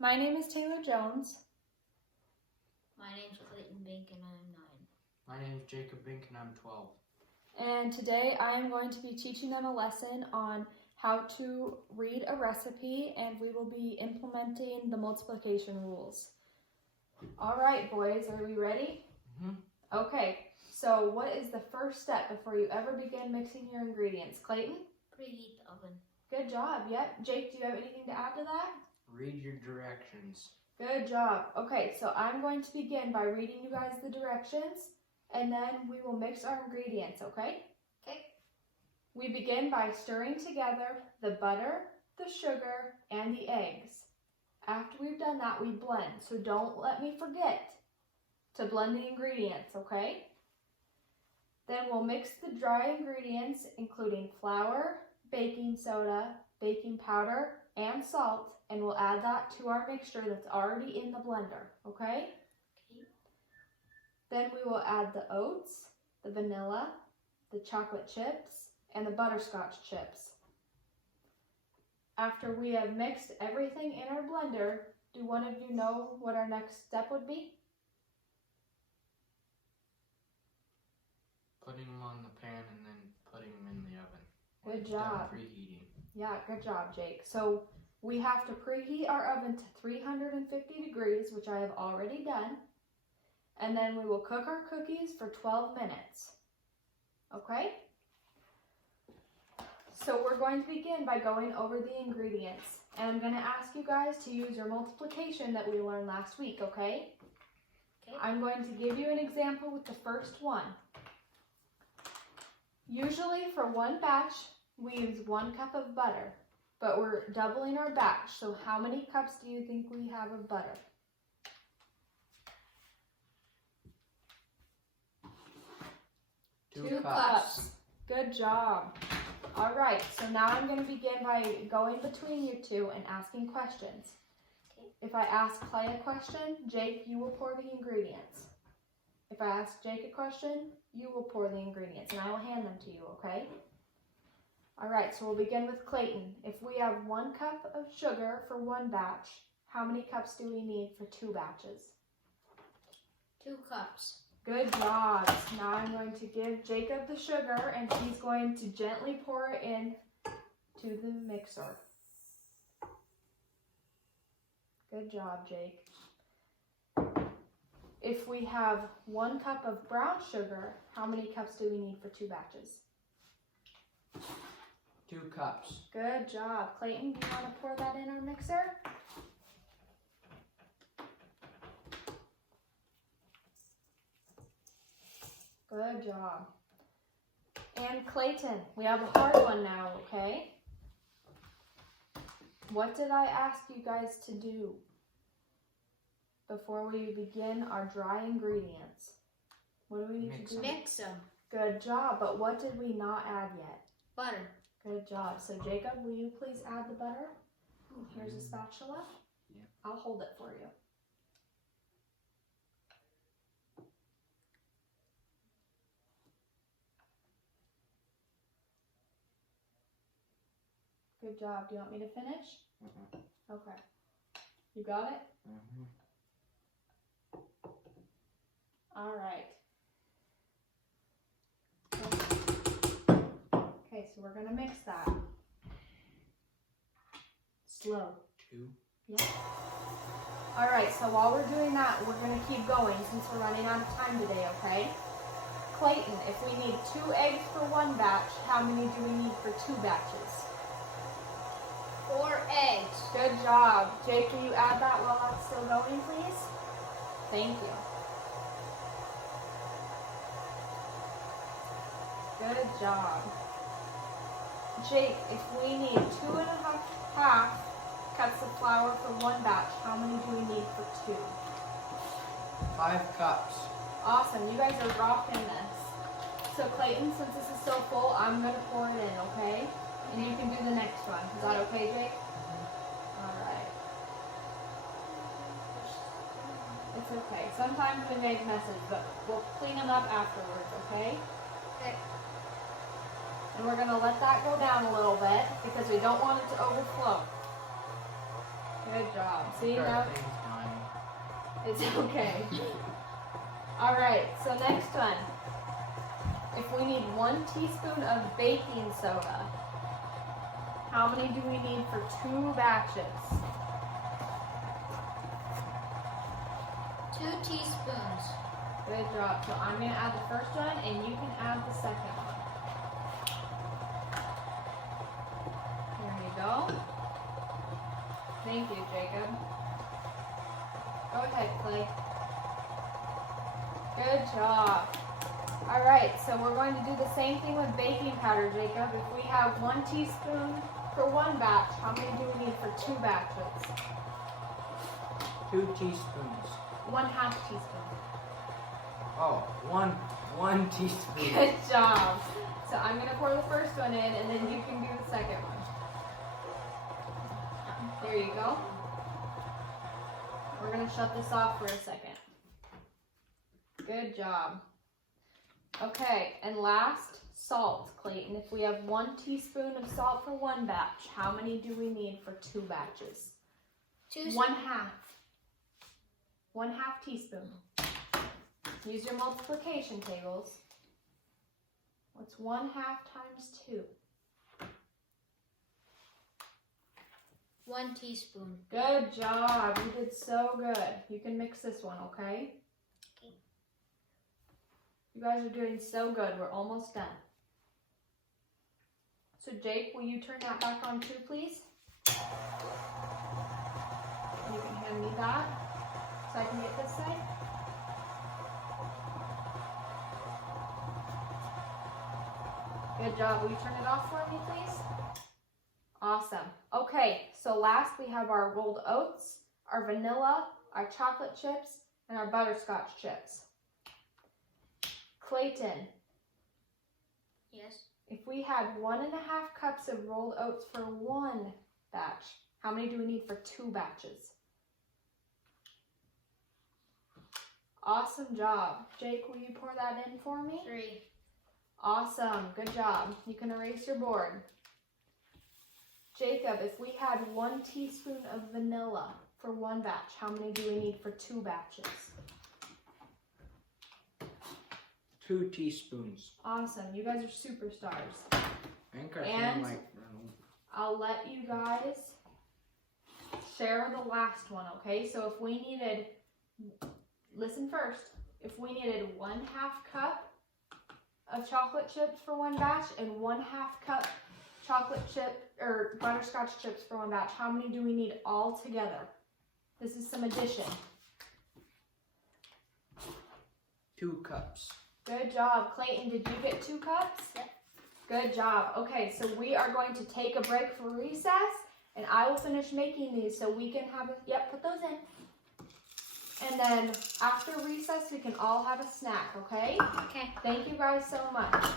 My name is Taylor Jones. My name's Clayton Bink and I'm 9. My name is Jacob Bink and I'm 12. And today I am going to be teaching them a lesson on how to read a recipe, and we will be implementing the multiplication rules. All right, boys, are we ready? Okay, so what is the first step before you ever begin mixing your ingredients? Clayton? Preheat the oven. Good job. Yep. Jake, do you have anything to add to that? Read your directions. Good job. Okay, so I'm going to begin by reading you guys the directions, and then we will mix our ingredients, okay? Okay. We begin by stirring together the butter, the sugar, and the eggs. After we've done that, we blend, so don't let me forget to blend the ingredients, okay? Then we'll mix the dry ingredients, including flour, baking soda, baking powder, and salt, and we'll add that to our mixture that's already in the blender, okay? Okay. Then we will add the oats, the vanilla, the chocolate chips, and the butterscotch chips. After we have mixed everything in our blender, do one of you know what our next step would be? Putting them on the pan and then putting them in the oven. Good Done job. preheating. Yeah, good job, Jake. So we have to preheat our oven to 350 degrees, which I have already done. And then we will cook our cookies for 12 minutes. Okay? So we're going to begin by going over the ingredients. And I'm going to ask you guys to use your multiplication that we learned last week, okay? Okay. I'm going to give you an example with the first one. Usually for one batch, we use 1 cup of butter, but we're doubling our batch. So how many cups do you think we have of butter? 2 cups. Good job. All right, so now I'm going to begin by going between you two and asking questions. Okay. If I ask Clay a question, Jake, you will pour the ingredients. If I ask Jake a question, you will pour the ingredients, and I will hand them to you, okay? All right, so we'll begin with Clayton. If we have 1 cup of sugar for one batch, how many cups do we need for 2 batches? 2 cups. Good job. Now I'm going to give Jacob the sugar, and he's going to gently pour it in to the mixer. Good job, Jake. If we have 1 cup of brown sugar, how many cups do we need for 2 batches? 2 cups. Good job. Clayton, do you want to pour that in our mixer? Good job. And Clayton, we have a hard one now, okay? What did I ask you guys to do before we begin our dry ingredients? What do we need Mix to do? Mix them. Good job, but what did we not add yet? Butter. Good job. So Jacob, will you please add the butter? Here's a spatula. Yeah. I'll hold it for you. Good job. Do you want me to finish? Okay. You got it? All right. Okay, so we're gonna mix that. Slow. 2. Yeah. All right, so while we're doing that, we're gonna keep going since we're running out of time today, okay? Clayton, if we need 2 eggs for 1 batch, how many do we need for 2 batches? 4 eggs. Good job. Jake, will you add that while that's still going, please? Thank you. Good job. Jake, if we need 2.5 cups of flour for 1 batch, how many do we need for 2? 5 cups. Awesome, you guys are rocking this. So Clayton, since this is still full, I'm gonna pour it in, okay? And you can do the next one. Is that okay, Jake? Alright. It's okay. Sometimes we make messes, but we'll clean them up afterwards, okay? Okay. And we're gonna let that go down a little bit because we don't want it to overflow. Good job. See, Sure, now thing's done. it's okay. Alright, so next one. If we need 1 teaspoon of baking soda, how many do we need for 2 batches? 2 teaspoons. Good job. So I'm going to add the first one and you can add the second one. Here you go. Thank you, Jacob. Go ahead, Clay. Good job. Alright, so we're going to do the same thing with baking powder, Jacob. If we have 1 teaspoon for 1 batch, how many do we need for 2 batches? 2 teaspoons. 1/2 teaspoon. Oh, one teaspoon. Good job. So I'm going to pour the first one in and then you can do the second one. There you go. We're going to shut this off for a second. Good job. Okay, and last, salt, Clayton. If we have 1 teaspoon of salt for 1 batch, how many do we need for 2 batches? 2 1/2. 1/2 teaspoon. Use your multiplication tables. What's 1/2 times 2? 1 teaspoon. Good job. You did so good. You can mix this one, okay? Okay. You guys are doing so good. We're almost done. So Jake, will you turn that back on too, please? You can hand me that so I can get this side. Good job. Will you turn it off for me, please? Awesome. Okay, so last we have our rolled oats, our vanilla, our chocolate chips, and our butterscotch chips. Clayton, Yes. if we had 1.5 cups of rolled oats for 1 batch, how many do we need for 2 batches? Awesome job. Jake, will you pour that in for me? 3. Awesome. Good job. You can erase your board. Jacob, if we had 1 teaspoon of vanilla for 1 batch, how many do we need for 2 batches? 2 teaspoons. Awesome. You guys are superstars. I think I And- feel like Reynolds. I'll let you guys share the last one, okay? So if we needed, listen first, if we needed 1/2 cup of chocolate chips for 1 batch and 1/2 cup chocolate chip or butterscotch chips for 1 batch, how many do we need all together? This is some addition. 2 cups. Good job. Clayton, did you get 2 cups? Yep. Good job. Okay, so we are going to take a break for recess, and I will finish making these so we can have yep, put those in. And then after recess, we can all have a snack, okay? Okay. Thank you guys so much.